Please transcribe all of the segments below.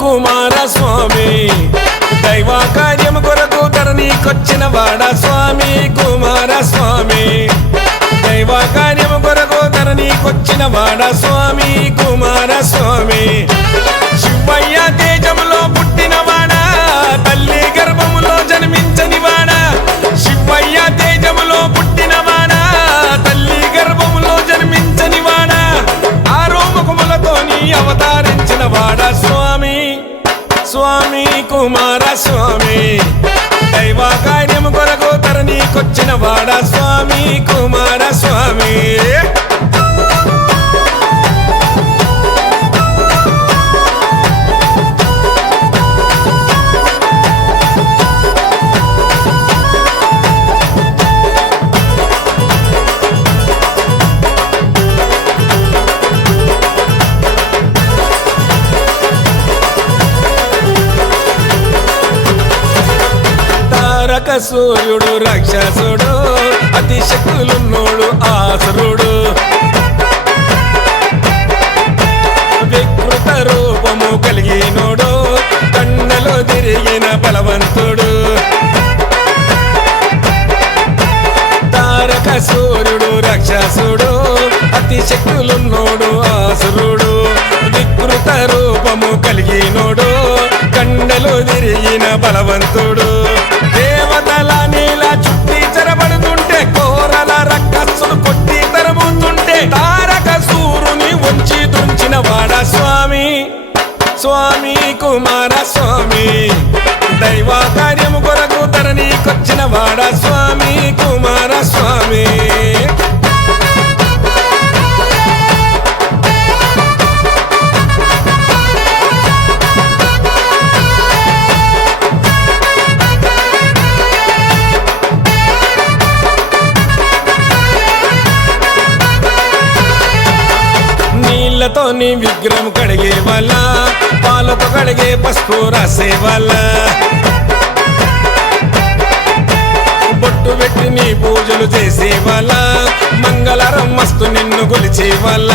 కుమార స్వామి దైవ కార్యము కొరకు ధరణికొచ్చిన వాడా స్వామి కుమార స్వామి దైవ కార్యము కొరకు ధరణికొచ్చిన వాడా స్వామి కుమార స్వామి శివయ్య తేజములో పుట్టినవాడా తల్లి గర్భములో జన్మించని వాడా శివయ్య తేజములో పుట్టినవాడా తల్లి గర్భములో జన్మించని వాడా ఆరు ముఖములతోని అవతరించిన వాడా స్వామి స్వామి కుమార స్వామి దైవ కార్యము కొరకు ధరణికొచ్చిన వాడా స్వామి కుమార స్వామి సూర్యుడు రాక్షసుడు అతి శక్తులున్నోడు ఆసురుడు వికృత రూపము కలిగినోడు కన్నలో తిరిగిన బలవంతుడు తారక సూర్యుడు రాక్షసుడు అతి శక్తులున్నోడు ఆసురుడు వికృత రూపము కలిగినోడు కండలు తిరిగిన బలవంతుడు దేవతల నీల చుట్టి చెరబడుతుంటే కోరల రక్కస్సులు కొట్టి తరముతుంటే తారక సూరుని ఉంచి తుంచిన వాడా స్వామి స్వామి కుమార స్వామి దైవ కార్యము కొరకు ధరణికొచ్చిన వాడా స్వామి కుమార స్వామి నీళ్లతో నీ విగ్రహం కడిగే వల్ల పాలతో కడిగే పసుపు రాసే వల్ల బొట్టు పెట్టి నీ పూజలు చేసే వల్ల మంగళరం మస్తు నిన్ను కొలిచే వల్ల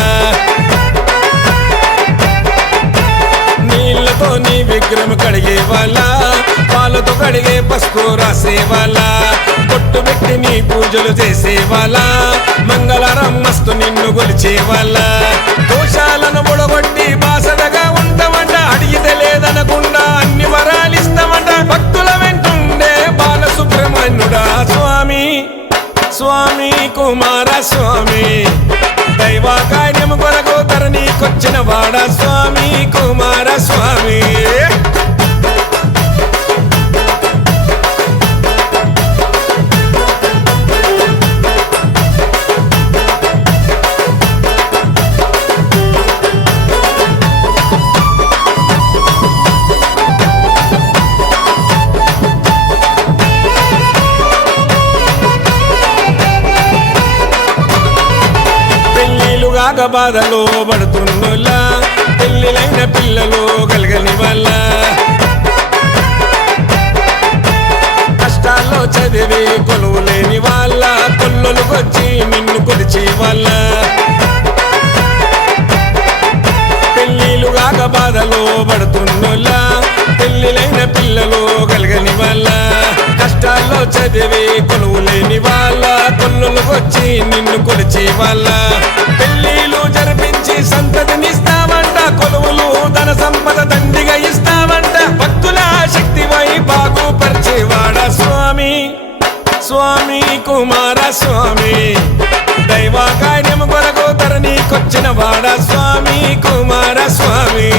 నీళ్లతో నీ విగ్రహం కడిగే వల్ల పాలతో కడిగే పసుపు రాసే వల్ల బొట్టు పెట్టి నీ పూజలు చేసే వల్ల మంగళరం మస్తు నిన్ను కొలిచే వల్ల దోషాలను బుడగొట్టి బాసడగా ఉంటామంట అడిగితే లేదనకుండా అన్ని వరాలిస్తామంట భక్తుల వెంటుండే బాలసుబ్రహ్మణ్యుడా స్వామి స్వామి కుమార స్వామి దైవ కార్య కార్యము కొరకు ధరణికొచ్చిన వాడా స్వామి కుమార స్వామి. బాధలో పడుతున్నోలా పెళ్ళిలైన పిల్లలు కలగని వల్ల కష్టాల్లో చదివి కొలువు లేని వాళ్ళ కొల్లొలుకొచ్చి నిన్ను కొలిచే వాళ్ళ పెళ్ళిళ్ళు కాక బాధలో పడుతున్నోలా పెళ్ళిలైన పిల్లలు కలగని వల్ల కష్టాల్లో చదివి కొలువు లేని వాళ్ళ కొల్లొలుకొచ్చి నిన్ను కొలిచే వాళ్ళ పెళ్ళిళ్ళు జరిపించి సంతతినిస్తావంట కొలువులు ధన సంపద దండిగా ఇస్తావంట భక్తుల శక్తివై బాగుపరిచేవాడా స్వామి స్వామి కుమార స్వామి. దైవ కార్యము కొరకు ధరణికొచ్చిన వాడా స్వామి కుమార స్వామి.